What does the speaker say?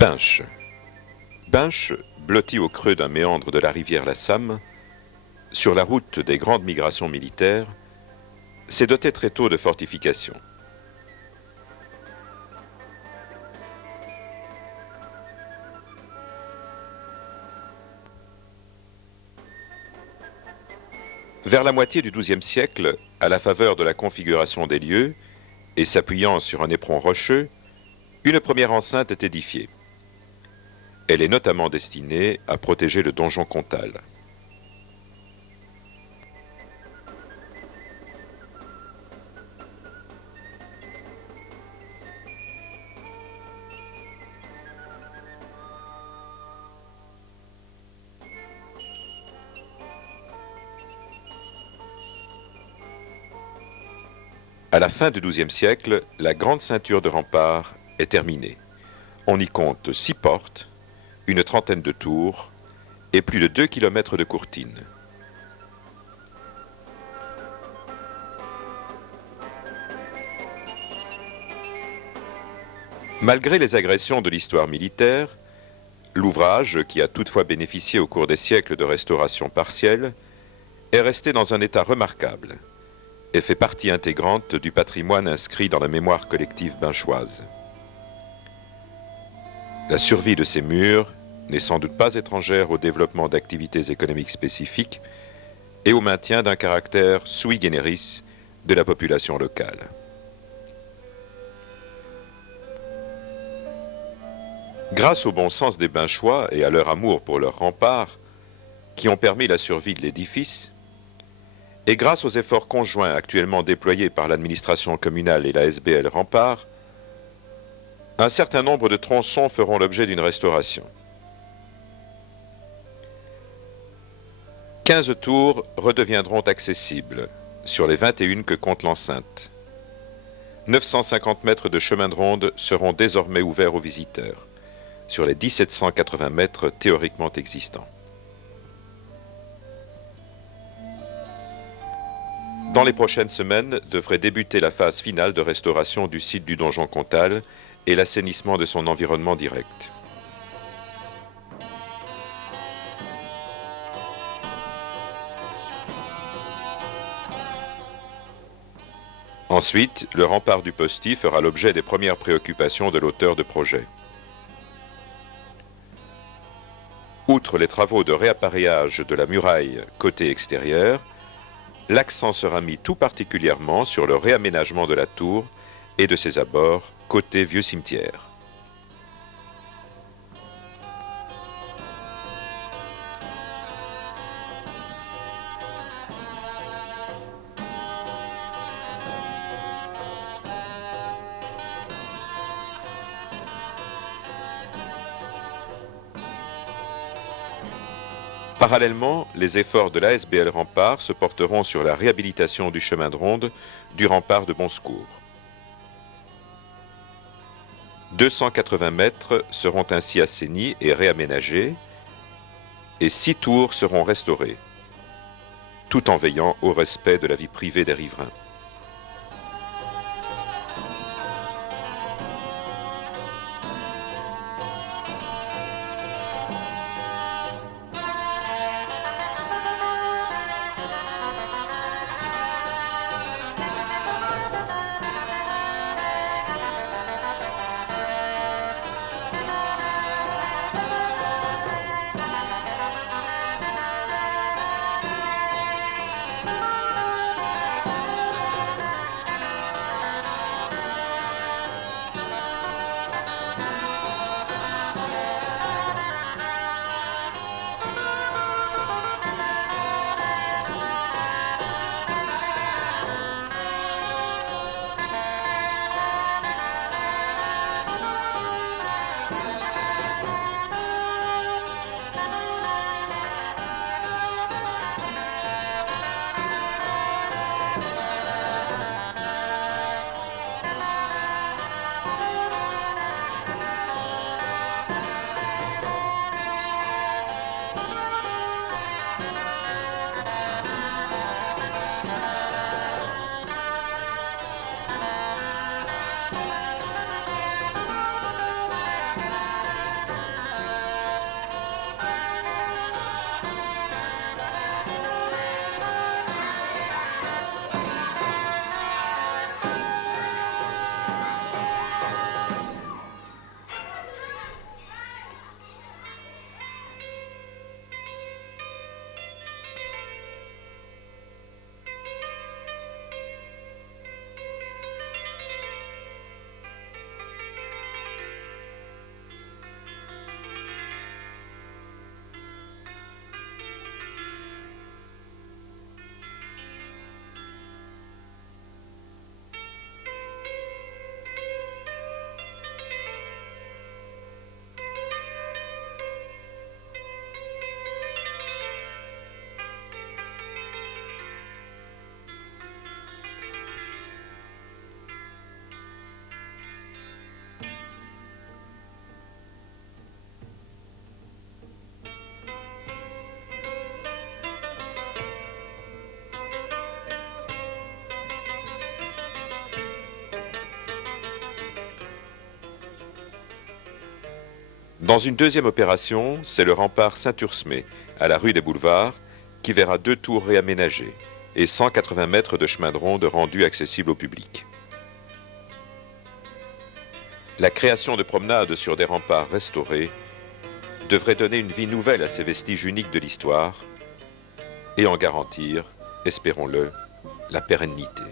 Binche. Binche, blotti au creux d'un méandre de la rivière la Samme, sur la route des grandes migrations militaires, s'est doté très tôt de fortifications. Vers la moitié du XIIe siècle, à la faveur de la configuration des lieux, et s'appuyant sur un éperon rocheux, une première enceinte est édifiée. Elle est notamment destinée à protéger le donjon comtal. À la fin du XIIe siècle, la grande ceinture de remparts est terminée. On y compte 6 portes, une trentaine de tours et plus de 2 kilomètres de courtines. Malgré les agressions de l'histoire militaire, l'ouvrage, qui a toutefois bénéficié au cours des siècles de restauration partielle, est resté dans un état remarquable et fait partie intégrante du patrimoine inscrit dans la mémoire collective binchoise. La survie de ces murs n'est sans doute pas étrangère au développement d'activités économiques spécifiques et au maintien d'un caractère sui generis de la population locale. Grâce au bon sens des Binchois et à leur amour pour leurs remparts, qui ont permis la survie de l'édifice, et grâce aux efforts conjoints actuellement déployés par l'administration communale et la SBL Rempart, un certain nombre de tronçons feront l'objet d'une restauration. 15 tours redeviendront accessibles sur les 21 que compte l'enceinte. 950 mètres de chemin de ronde seront désormais ouverts aux visiteurs, sur les 1780 mètres théoriquement existants. Dans les prochaines semaines, devrait débuter la phase finale de restauration du site du donjon comtal et l'assainissement de son environnement direct. Ensuite, le rempart du Posty fera l'objet des premières préoccupations de l'auteur de projet. Outre les travaux de réappareillage de la muraille côté extérieur, l'accent sera mis tout particulièrement sur le réaménagement de la tour et de ses abords côté vieux cimetière. Parallèlement, les efforts de l'ASBL Rempart se porteront sur la réhabilitation du chemin de ronde du rempart de Bonsecours. 280 mètres seront ainsi assainis et réaménagés et 6 tours seront restaurées, tout en veillant au respect de la vie privée des riverains. Dans une deuxième opération, c'est le rempart Saint-Ursmé, à la rue des Boulevards, qui verra 2 tours réaménagées et 180 mètres de chemin de ronde rendus accessibles au public. La création de promenades sur des remparts restaurés devrait donner une vie nouvelle à ces vestiges uniques de l'histoire et en garantir, espérons-le, la pérennité.